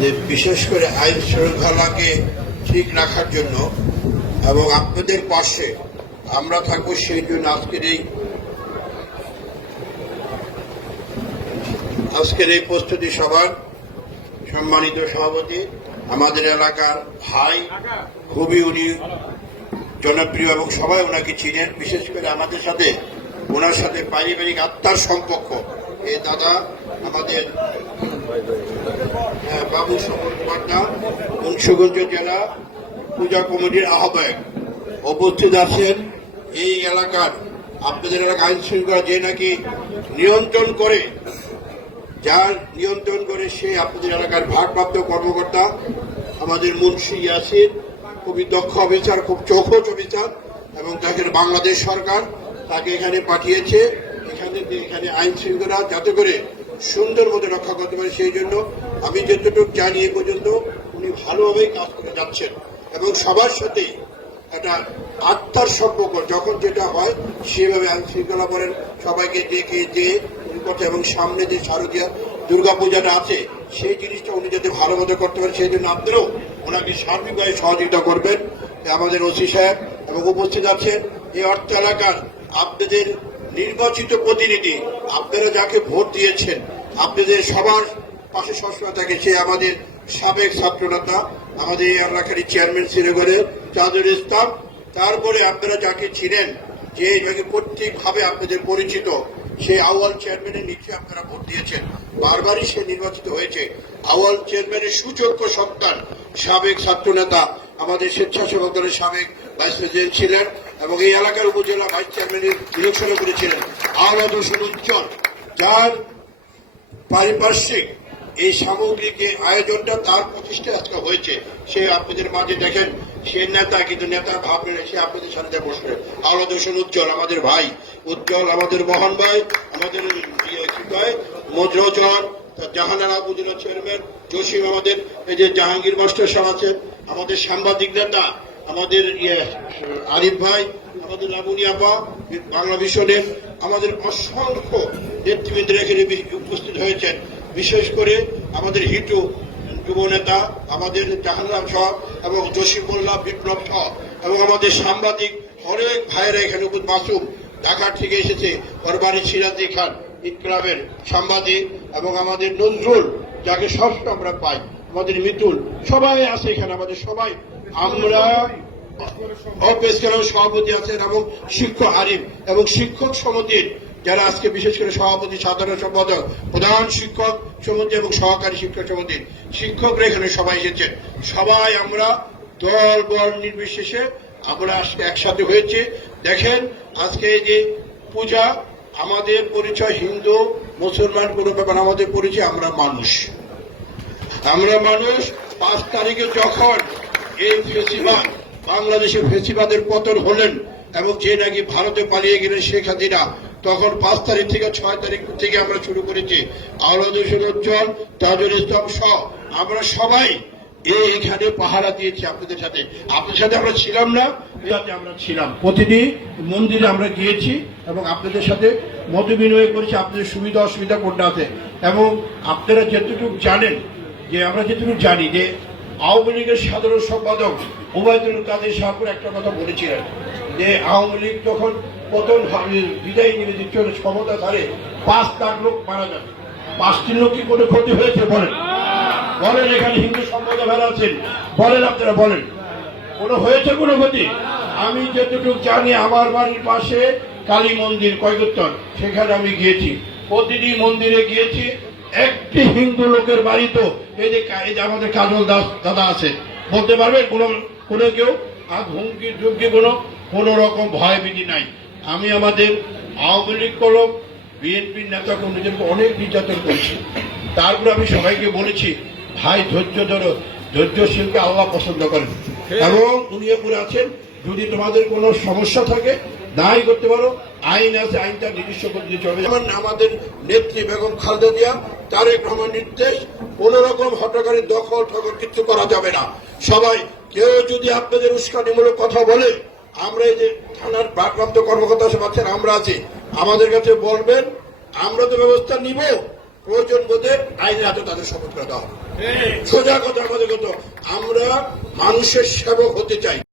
যে বিশেষ করে আইন শৃঙ্খলাকে ঠিক রাখার জন্য এবং আপনাদের পাশে আমরা থাকব সেই জন্য আজকের এই আজকের এই প্রস্তুতি সভার সম্মানিত সভাপতি আমাদের এলাকার ভাই, খুবই উনি জনপ্রিয় এবং সবাই ওনাকে চিনেন, বিশেষ করে আমাদের সাথে, ওনার সাথে পারিবারিক আত্মার সম্পর্ক। এই দাদা আমাদের মুন্সিগঞ্জ জেলা পূজা কমিটির আহ্বায়ক উপস্থিত আছেন। এই এলাকার, আপনাদের এলাকা আইন শৃঙ্খলা যে নাকি নিয়ন্ত্রণ করে, যার নিয়ন্ত্রণ করে সে আপনাদের এলাকার ভারপ্রাপ্ত কর্মকর্তা আমাদের মুন্সি ইয়াসির। খুবই দক্ষ অফিসার খুব চৌখোচ অফিসার এবং তাকে বাংলাদেশ সরকার তাকে এখানে পাঠিয়েছে। এখানে এখানে আইন শৃঙ্খলা যাতে করে সুন্দর মতো রক্ষা করতে পারে, সেই জন্য আমি যতটুকু জানি এ পর্যন্ত উনি ভালোভাবেই কাজ করে যাচ্ছেন। এবং সবার সাথেই একটা আত্মার সম্পর্ক, যখন যেটা হয়, সেভাবে আইন শৃঙ্খলা করেন সবাইকে ডেকে যে করতে এবং সামনে যে শারদীয় দুর্গা পূজাটা আছে, সেই জিনিসটা উনি যাতে ভালো মতো করতে পারেন সেই জন্য আপনারাও ওনাকে সার্বিকভাবে সহযোগিতা করবেন। আমাদের ওসি সাহেব এবং উপস্থিত আছেন। এই অর্থ এলাকার আপনাদের নির্বাচিত প্রতিনিধি, আপনারা যাকে ভোট দিয়েছেন আপনাদের সবার পাশে সবসময় থাকে সে আমাদের সাবেক ছাত্রনেতা, আমাদের এলাকার চেয়ারম্যান শ্রীনগরের চাঁদুল ইসলাম। তারপরে আপনারা যাকে ছিলেন যে যাকে কর্তৃকভাবে আপনাদের পরিচিত সেই আওয়াল চেয়ারম্যানের নিচে আপনারা ভোট দিয়েছেন। বারবারই সে নির্বাচিত হয়েছে। আওয়াল চেয়ারম্যানের সুযোগ্য সন্তান, সাবেক ছাত্রনেতা, আমাদের স্বেচ্ছাসেবক দলের সাবেক ভাইস প্রেসিডেন্ট ছিলেন। এবং এই এলাকার উপজেলা ভাইস চেয়ারম্যানের ইলেকশনে করেছিলেন আওয়াল হোসেন উজ্জ্বল যার পারিপার্শ্বিক এই সামগ্রিক আয়োজনটা তার প্রতিষ্ঠা আজকে হয়েছে। সে আপনাদের মাঝে দেখেন, সে নেতা, কিন্তু নেতা ভাববে সে আপনাদের সাথে বসবে। আলাদ হোসেন উজ্জ্বল আমাদের ভাই, উজ্জ্বল আমাদের মহান ভাই, আমাদের ইয়ে কি কয় মজরজন জাহানারা উপজেলা চেয়ারম্যান জসিম আমাদের, এই যে জাহাঙ্গীর মাস্টার সাহেব আছেন, আমাদের সাংবাদিক নেতা আমাদের ইয়ে আরিফ ভাই, আমাদের লাবণী বাংলা মিশনের আমাদের অসংখ্য নেতৃবৃন্দের এখানে উপস্থিত হয়েছেন। বিশেষ করে আমাদের হিটু যুব নেতা, আমাদের জাহান্নাম সহ এবং জসিম মোল্লা, বিপ্লব সহ এবং আমাদের সাংবাদিক অনেক ভাইয়েরা এখানে মাসুম ঢাকা থেকে এসেছে ওর বাড়ি সিরাজি খান ইনকলাবের সাংবাদিক এবং আমাদের নজরুল, যাকে সবসময় আমরা পাই, আমাদের মিতুল, সবাই আছে এখানে, আমাদের সবাই আমরা অফিস কেন সভাপতি আছেন এবং শিক্ষক আরিফ এবং শিক্ষক সমিতির যারা আজকে বিশেষ করে সভাপতি, সাধারণ সম্পাদক, প্রধান শিক্ষক সমিতি এবং সহকারী শিক্ষক সমিতির শিক্ষকরা এখানে সবাই এসেছেন। সবাই আমরা দল, বল নির্বিশেষে আমরা আজকে একসাথে হয়েছে। দেখেন, আজকে যে পূজা, আমাদের পরিচয় হিন্দু, মুসলমান, কোনো ব্যাপার আমাদের পরিচয় আমরা মানুষ। আমরা মানুষ পাঁচ তারিখে যখন এই ফেসিবাদ বাংলাদেশের ফেসিবাদের পতন হলেন এবং যে নাকি ভারতে পালিয়ে গেলেন শেখ হাসিনা, তখন পাঁচ তারিখ থেকে ছয় তারিখ থেকে আমরা শুরু করেছি। আলোদেশের উজ্জ্বল, তাজুল ইসলাম সহ আমরা সবাই এই এখানে পাহারা দিয়েছি আপনাদের সাথে। আপনাদের সাথে আমরা ছিলাম না আমরা ছিলাম। প্রতিটি মন্দিরে আমরা গিয়েছি এবং আপনাদের সাথে মত বিনিময় করেছি, আপনাদের সুবিধা অসুবিধা কোনটা আছে। এবং আপনারা যতটুকু জানেন যে, আমরা যেটুকু জানি যে আওয়ামী লীগের সাধারণ সম্পাদক ওবায়দুল কাদের সাহেবের একটা কথা বলেছিলেন যে আওয়ামী লীগ যখন পতন বিদায় নিবে যে চলে ক্ষমতা ধারে পাঁচ লাখ লোক মারা যাবে। পাঁচটি লোক কি কোনো ক্ষতি হয়েছে বলেন? বলেন এখানে হিন্দু সম্প্রদায় ভালো আছেন। বলেন আপনারা, বলেন। কোনো হয়েছে কোনো ক্ষতি? আমি যতটুকু জানি আমার বাড়ির পাশে কালী মন্দির, কয়গোত্তর? সেখানে আমি গিয়েছি। প্রতিটি মন্দিরে গিয়েছি। একটি হিন্দু লোকের বাড়ি তো এই যে এই যে আমাদের কাজল দাস দাদা আছে বলতে পারবেন? কোনো কোনো কেউ? আর হুমকি ঝুমকি কোনো কোনো রকম ভয় ভীতি নাই। আমি আমাদের আওয়ামী লীগ কলম বিএনপির নেতা কর্মীদেরকে অনেক নির্যাতন করছি। তারপরে আমি সবাইকে বলেছি ভাই ধৈর্য ধরো। ধৈর্যশীলকে আল্লাহ পছন্দ করেন। এবং উনি উপরে আছেন যদি তোমাদের কোনো সমস্যা থাকে দায়ী করতে পারো। আইন আছে আইনটা নির্দিষ্ট করতে চলবে। আমাদের নেত্রী বেগম খালেদা জিয়া তারেক রহমান নির্দেশ, কোন রকম হটকারী দখল ঠকল কিছু করা যাবে না। সবাই, কেউ যদি আপনাদের উস্কানিমূলক কথা বলে, আমরা এই যে থানার ভারপ্রাপ্ত কর্মকর্তা আছেন, আমরা আছি। আমাদের কাছে বলবেন, আমরা তো ব্যবস্থা নিব, প্রয়োজন বোধে আইনের হাতে তাদের শপথ করে হবে। সোজা কথা আমাদের কথা, আমরা মানুষের সেবক হতে চাই।